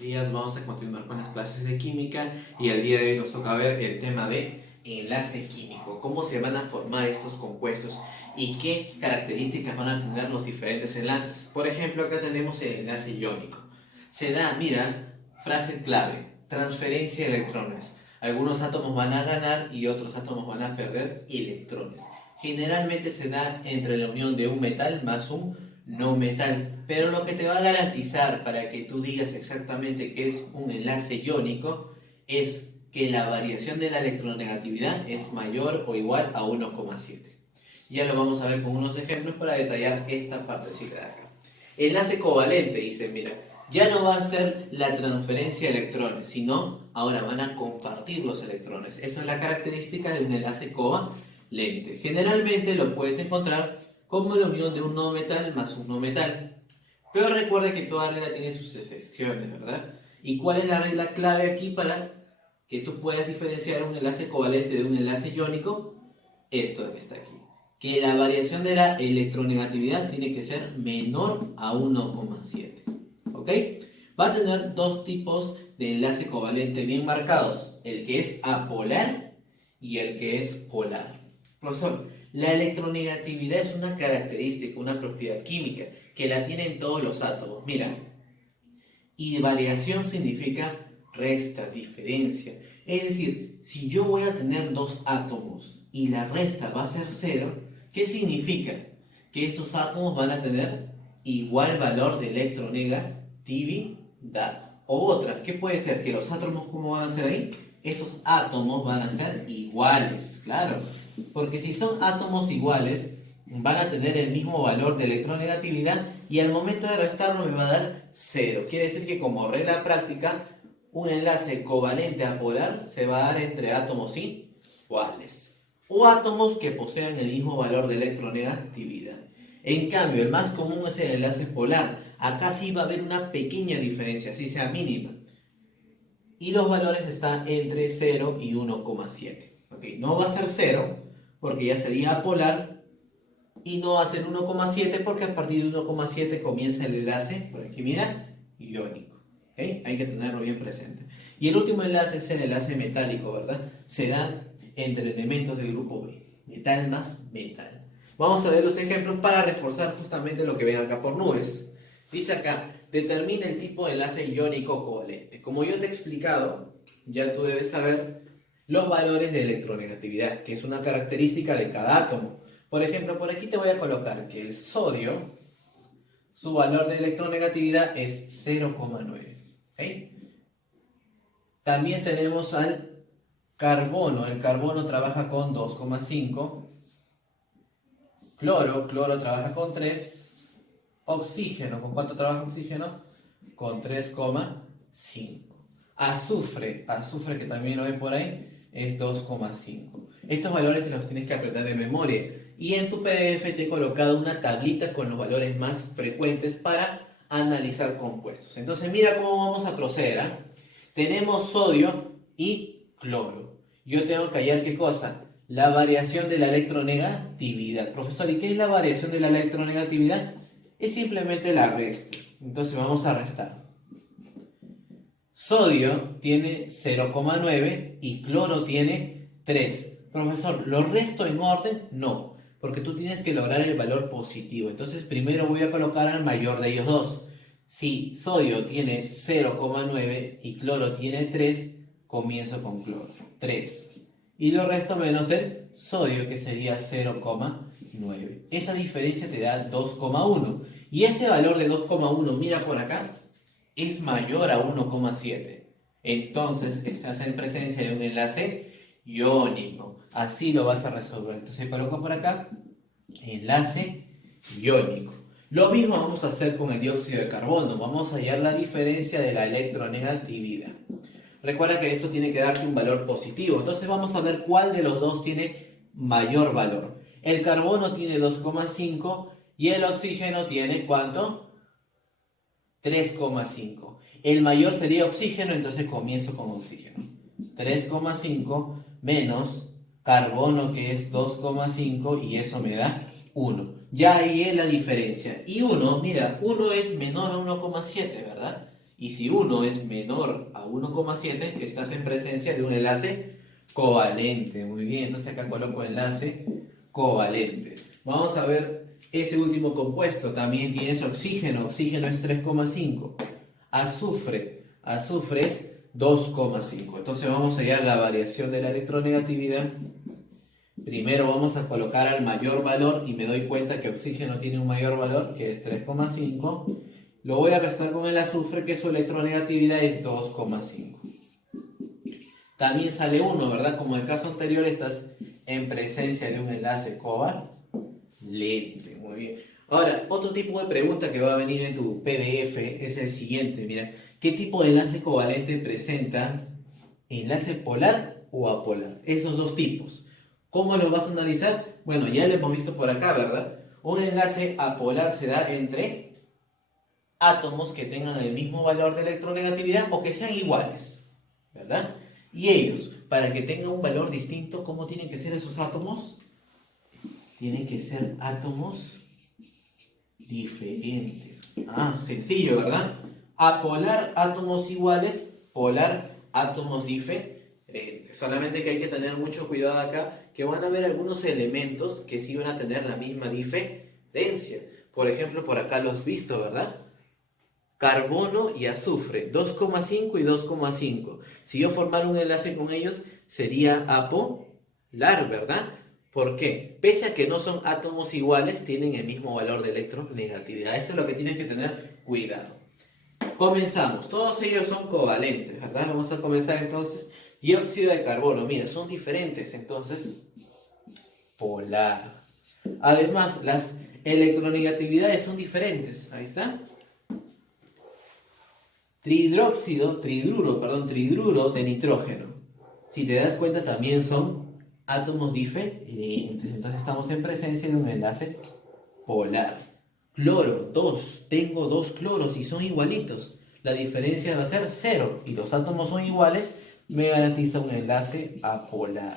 días, vamos a continuar con las clases de química y el día de hoy nos toca ver el tema de enlace químico, cómo se van a formar estos compuestos y qué características van a tener los diferentes enlaces. Por ejemplo, acá tenemos el enlace iónico. Se da, mira, frase clave, transferencia de electrones. Algunos átomos van a ganar y otros átomos van a perder electrones. Generalmente se da entre la unión de un metal más un no metal, pero lo que te va a garantizar para que tú digas exactamente qué es un enlace iónico es que la variación de la electronegatividad es mayor o igual a 1,7. Ya lo vamos a ver con unos ejemplos para detallar esta partecita de acá. Enlace covalente, dice, mira, ya no va a ser la transferencia de electrones, sino ahora van a compartir los electrones. Esa es la característica de un enlace covalente. Generalmente lo puedes encontrar como la unión de un no metal más un no metal. Pero recuerda que toda regla tiene sus excepciones, ¿verdad? ¿Y cuál es la regla clave aquí para que tú puedas diferenciar un enlace covalente de un enlace iónico? Esto que está aquí. Que la variación de la electronegatividad tiene que ser menor a 1,7. ¿Ok? Va a tener dos tipos de enlace covalente bien marcados. El que es apolar y el que es polar. Profesor, la electronegatividad es una característica, una propiedad química que la tienen todos los átomos. Mira, y variación significa resta, diferencia. Es decir, si yo voy a tener dos átomos y la resta va a ser cero, ¿qué significa? Que esos átomos van a tener igual valor de electronegatividad. O otra, ¿qué puede ser? Que los átomos, ¿cómo van a ser ahí? Esos átomos van a ser iguales, claro. Porque si son átomos iguales, van a tener el mismo valor de electronegatividad y al momento de restarlo me va a dar 0. Quiere decir que como regla práctica, un enlace covalente apolar se va a dar entre átomos iguales o átomos que posean el mismo valor de electronegatividad. En cambio, el más común es el enlace polar. Acá sí va a haber una pequeña diferencia, así sea mínima. Y los valores están entre 0 y 1,7. ¿Okay? No va a ser 0 porque ya sería polar y no va a ser 1,7 porque a partir de 1,7 comienza el enlace, por aquí mira, iónico. ¿Okay? Hay que tenerlo bien presente. Y el último enlace es el enlace metálico, ¿verdad? Se da entre elementos del grupo B, metal más metal. Vamos a ver los ejemplos para reforzar justamente lo que ven acá por nubes. Dice acá, determina el tipo de enlace iónico covalente. Como yo te he explicado, ya tú debes saber los valores de electronegatividad, que es una característica de cada átomo. Por ejemplo, por aquí te voy a colocar que el sodio, su valor de electronegatividad es 0,9. ¿Okay? También tenemos al carbono. El carbono trabaja con 2,5. Cloro trabaja con 3. Oxígeno, ¿con cuánto trabaja oxígeno? Con 3,5. Azufre que también lo ven por ahí, es 2,5. Estos valores te los tienes que apretar de memoria. Y en tu PDF te he colocado una tablita con los valores más frecuentes para analizar compuestos. Entonces mira cómo vamos a proceder. ¿Eh? Tenemos sodio y cloro. Yo tengo que hallar ¿qué cosa? La variación de la electronegatividad. Profesor, ¿y qué es la variación de la electronegatividad? Es simplemente la resta. Entonces vamos a restar. Sodio tiene 0,9 y cloro tiene 3. Profesor, ¿lo resto en orden? No, porque tú tienes que lograr el valor positivo. Entonces primero voy a colocar al mayor de ellos dos. Si sodio tiene 0,9 y cloro tiene 3, comienzo con cloro. 3. Y lo resto menos el sodio, que sería 0,9. Esa diferencia te da 2,1. Y ese valor de 2,1, mira por acá, es mayor a 1,7. Entonces estás en presencia de un enlace iónico. Así lo vas a resolver. Entonces coloco por acá enlace iónico. Lo mismo vamos a hacer con el dióxido de carbono. Vamos a hallar la diferencia de la electronegatividad. Recuerda que esto tiene que darte un valor positivo. Entonces vamos a ver cuál de los dos tiene mayor valor. El carbono tiene 2,5 y el oxígeno tiene ¿cuánto? 3,5. El mayor sería oxígeno, entonces comienzo con oxígeno. 3,5 menos carbono, que es 2,5, y eso me da 1. Ya ahí es la diferencia. Y 1, mira, 1 es menor a 1,7, ¿verdad? Y si 1 es menor a 1,7, estás en presencia de un enlace covalente. Muy bien, entonces acá coloco enlace covalente. Vamos a ver ese último compuesto. También tienes oxígeno. Oxígeno es 3,5. Azufre. Azufre es 2,5. Entonces vamos allá a la variación de la electronegatividad. Primero vamos a colocar al mayor valor y me doy cuenta que oxígeno tiene un mayor valor, que es 3,5. Lo voy a restar con el azufre, que su electronegatividad es 2,5. También sale 1, ¿verdad? Como en el caso anterior, estás en presencia de un enlace covalente. Muy bien. Ahora, otro tipo de pregunta que va a venir en tu PDF es el siguiente. Mira, ¿qué tipo de enlace covalente presenta enlace polar o apolar? Esos dos tipos. ¿Cómo los vas a analizar? Bueno, ya lo hemos visto por acá, ¿verdad? Un enlace apolar se da entre átomos que tengan el mismo valor de electronegatividad o que sean iguales, ¿verdad? Y ellos, para que tengan un valor distinto, ¿cómo tienen que ser esos átomos? Tienen que ser átomos diferentes. Ah, sencillo, ¿verdad? Apolar, átomos iguales; polar, átomos diferentes. Solamente que hay que tener mucho cuidado acá, que van a haber algunos elementos que sí van a tener la misma diferencia. Por ejemplo, por acá lo has visto, ¿verdad? Carbono y azufre, 2,5 y 2,5. Si yo formara un enlace con ellos, sería apolar, ¿verdad? ¿Por qué? Pese a que no son átomos iguales, tienen el mismo valor de electronegatividad. Eso es lo que tienes que tener cuidado. Comenzamos. Todos ellos son covalentes, ¿verdad? Vamos a comenzar entonces. Dióxido de carbono, mira, son diferentes, entonces polar. Además, las electronegatividades son diferentes. Ahí está. Tridruro de nitrógeno. Si te das cuenta, también son átomos diferentes. Entonces estamos en presencia de un enlace polar. Cloro, 2. Tengo 2 cloros y son igualitos. La diferencia va a ser 0 y los átomos son iguales, me garantiza un enlace apolar.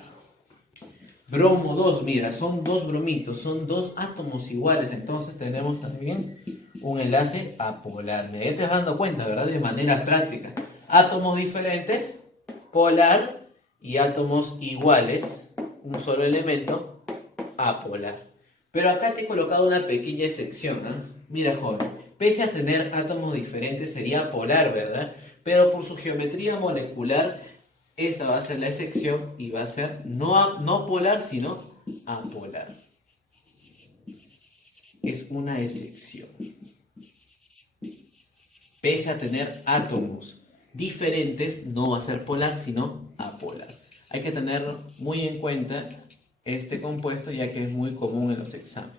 Bromo, 2. Mira, son 2 bromitos, son 2 átomos iguales. Entonces tenemos también un enlace apolar. Ya te vas dando cuenta, ¿verdad? De manera práctica. Átomos diferentes, polar, y átomos iguales, un solo elemento, apolar. Pero acá te he colocado una pequeña excepción, ¿no? Mira, joven, pese a tener átomos diferentes, sería polar, ¿verdad? Pero por su geometría molecular, esta va a ser la excepción y va a ser no polar, sino apolar. Es una excepción. Pese a tener átomos diferentes, no va a ser polar, sino apolar. Hay que tenerlo muy en cuenta este compuesto, ya que es muy común en los exámenes.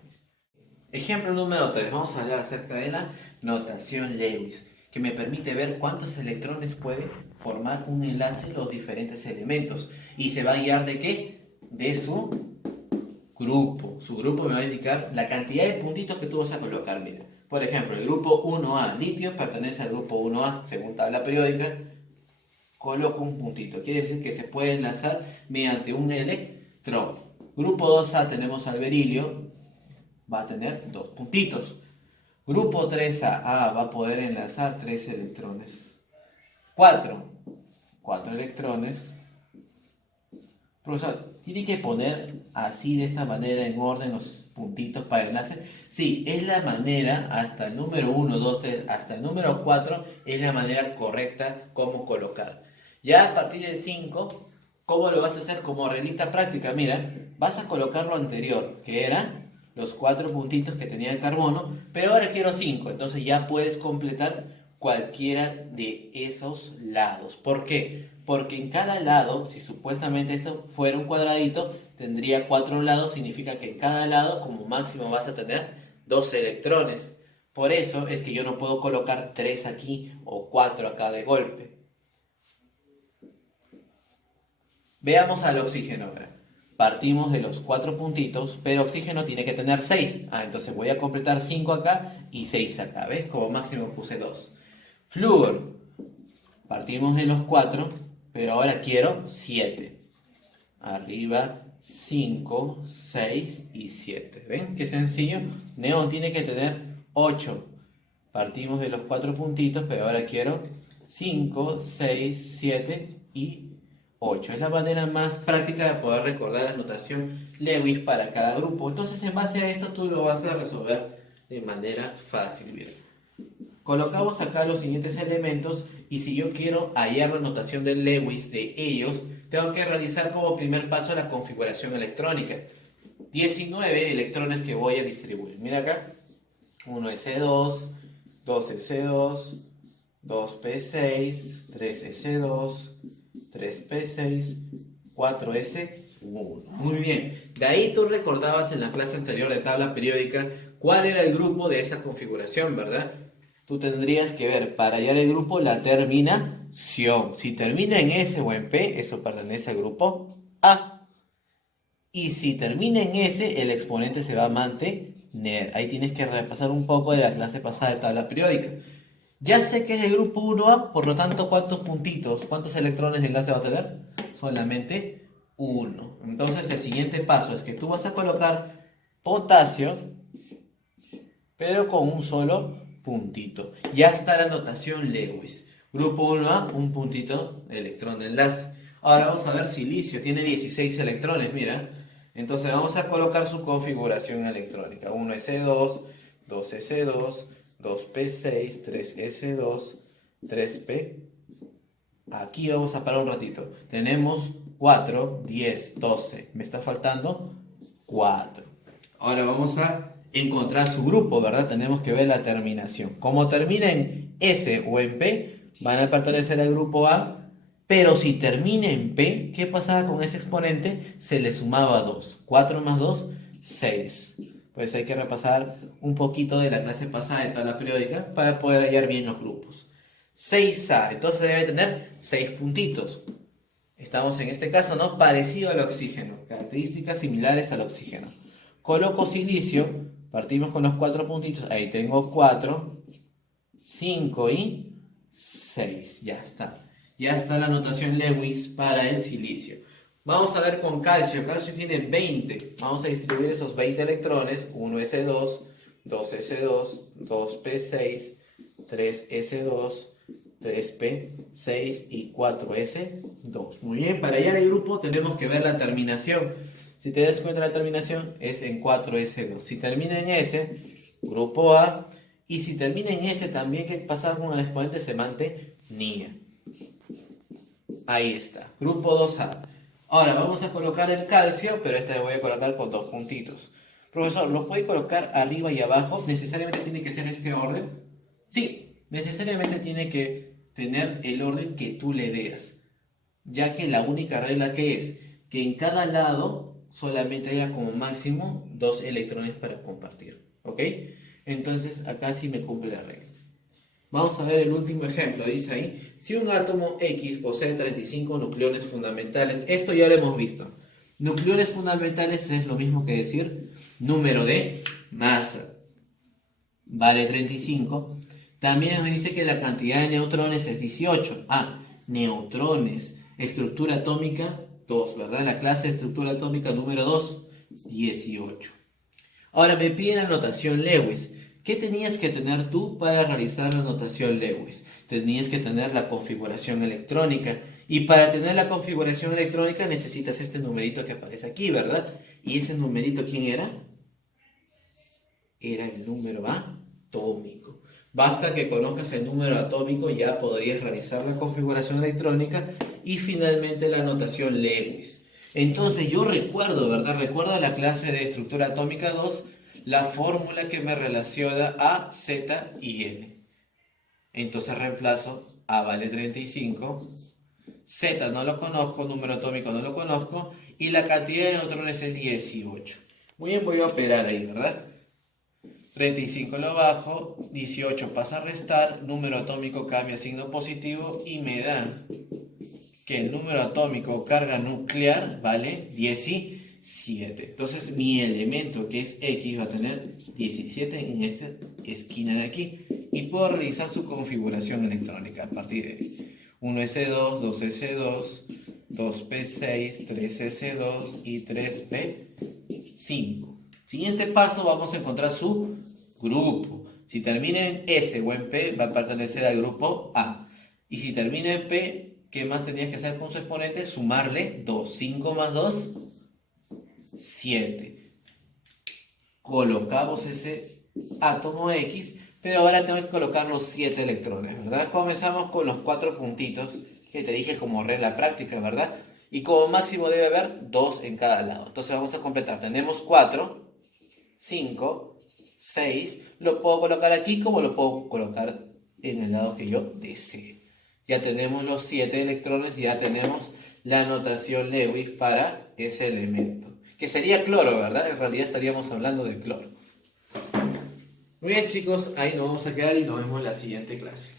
Ejemplo número 3. Vamos a hablar acerca de la notación Lewis, que me permite ver cuántos electrones puede formar un enlace los diferentes elementos. ¿Y se va a guiar de qué? De su grupo. Su grupo me va a indicar la cantidad de puntitos que tú vas a colocar. Mira, por ejemplo, el grupo 1A, litio, pertenece al grupo 1A, según tabla periódica. Coloco un puntito. Quiere decir que se puede enlazar mediante un electrón. Grupo 2A tenemos al berilio, va a tener 2 puntitos. Grupo 3A va a poder enlazar 3 electrones. 4 electrones. Profesor, ¿tiene que poner así de esta manera en orden los puntitos para el enlace? Sí, es la manera, hasta el número 1, 2, 3, hasta el número 4, es la manera correcta como colocar. Ya a partir del 5, ¿cómo lo vas a hacer como reglita práctica? Mira, vas a colocar lo anterior, que eran los 4 puntitos que tenía el carbono, pero ahora quiero 5, entonces ya puedes completar cualquiera de esos lados. ¿Por qué? Porque en cada lado, si supuestamente esto fuera un cuadradito, tendría 4 lados, significa que en cada lado como máximo vas a tener 2 electrones. Por eso es que yo no puedo colocar 3 aquí o 4 acá de golpe. Veamos al oxígeno ahora. Partimos de los 4 puntitos, pero oxígeno tiene que tener 6. Entonces voy a completar 5 acá y 6 acá. ¿Ves? Como máximo puse 2. Flúor. Partimos de los 4, pero ahora quiero 7. Arriba 5, 6 y 7. ¿Ven? Qué sencillo. Neón tiene que tener 8. Partimos de los 4 puntitos, pero ahora quiero 5, 6, 7 y 8. Es la manera más práctica de poder recordar la notación Lewis para cada grupo. Entonces, en base a esto, tú lo vas a resolver de manera fácil. Bien. Colocamos acá los siguientes elementos y si yo quiero hallar la notación de Lewis de ellos, tengo que realizar como primer paso la configuración electrónica. 19 electrones que voy a distribuir. Mira acá. 1s2, 2s2, 2p6, 3s2, 3p6, 4s1. Muy bien. De ahí tú recordabas en la clase anterior de tabla periódica cuál era el grupo de esa configuración, ¿verdad? Tú tendrías que ver para hallar el grupo la terminación. Si termina en S o en P, eso pertenece al grupo A. Y si termina en S, el exponente se va a mantener. Ahí tienes que repasar un poco de la clase pasada de tabla periódica. Ya sé que es el grupo 1A, por lo tanto, ¿cuántos puntitos, cuántos electrones de enlace va a tener? Solamente 1. Entonces, el siguiente paso es que tú vas a colocar potasio, pero con un solo puntito. Ya está la notación Lewis. Grupo 1A, un puntito, electrón de enlace. Ahora vamos a ver silicio, tiene 16 electrones, mira. Entonces vamos a colocar su configuración electrónica. 1s2, 2s2, 2p6, 3s2, 3p. Aquí vamos a parar un ratito. Tenemos 4, 10, 12. Me está faltando 4. Ahora vamos a encontrar su grupo, ¿verdad? Tenemos que ver la terminación. Como termina en S o en P, van a pertenecer al grupo A. Pero si termina en P, ¿qué pasaba con ese exponente? Se le sumaba 2. 4 más 2, 6. Pues hay que repasar un poquito de la clase pasada de tabla periódica para poder hallar bien los grupos. 6A, entonces debe tener 6 puntitos. Estamos en este caso, ¿no? Parecido al oxígeno, características similares al oxígeno. Coloco silicio, partimos con los 4 puntitos, ahí tengo 4, 5 y 6, ya está. Ya está la notación Lewis para el silicio. Vamos a ver con calcio. El calcio tiene 20. Vamos a distribuir esos 20 electrones. 1s2, 2s2, 2p6, 3s2, 3p6 y 4s2. Muy bien, para hallar el grupo tenemos que ver la terminación. Si te das cuenta, la terminación es en 4s2. Si termina en S, grupo A. Y si termina en S también, ¿qué pasa con el exponente? Se mantenía. Ahí está, grupo 2A. Ahora vamos a colocar el calcio, pero esta vez voy a colocar con 2 puntitos. Profesor, ¿lo puede colocar arriba y abajo? ¿Necesariamente tiene que ser este orden? Sí, necesariamente tiene que tener el orden que tú le des, ya que la única regla que es que en cada lado solamente haya como máximo 2 electrones para compartir, ¿ok? Entonces acá sí me cumple la regla. Vamos a ver el último ejemplo, dice ahí, si un átomo X posee 35 nucleones fundamentales, esto ya lo hemos visto. Nucleones fundamentales es lo mismo que decir número de masa, vale 35. También me dice que la cantidad de neutrones es 18. Neutrones, estructura atómica 2, ¿verdad? La clase de estructura atómica número 2, 18. Ahora me piden la notación Lewis. ¿Qué tenías que tener tú para realizar la notación Lewis? Tenías que tener la configuración electrónica. Y para tener la configuración electrónica necesitas este numerito que aparece aquí, ¿verdad? ¿Y ese numerito quién era? Era el número atómico. Basta que conozcas el número atómico, ya podrías realizar la configuración electrónica y finalmente la notación Lewis. Entonces yo recuerdo, ¿verdad? Recuerdo la clase de estructura atómica 2, la fórmula que me relaciona A, Z y N. Entonces reemplazo A vale 35, Z no lo conozco, número atómico no lo conozco y la cantidad de neutrones es 18. Muy bien, voy a operar ahí, ¿verdad? 35 lo bajo, 18 pasa a restar, número atómico cambia a signo positivo y me da que el número atómico carga nuclear vale 17. Entonces mi elemento que es X va a tener 17 en esta esquina de aquí y puedo realizar su configuración electrónica a partir de 1s2, 2s2, 2p6, 3s2 y 3p5. Siguiente paso, vamos a encontrar su grupo. Si termina en S o en P, va a pertenecer al grupo A. Y si termina en P, ¿qué más tenías que hacer con su exponente? Sumarle 2. 5 más 2, 7. Colocamos ese átomo X, pero ahora tengo que colocar los 7 electrones, ¿verdad? Comenzamos con los 4 puntitos que te dije como regla práctica, ¿verdad? Y como máximo debe haber 2 en cada lado. Entonces vamos a completar. Tenemos 4, 5, 6. Lo puedo colocar aquí como lo puedo colocar en el lado que yo desee. Ya tenemos los 7 electrones y ya tenemos la notación Lewis para ese elemento. Que sería cloro, ¿verdad? En realidad estaríamos hablando de cloro. Muy bien, chicos, ahí nos vamos a quedar y nos vemos en la siguiente clase.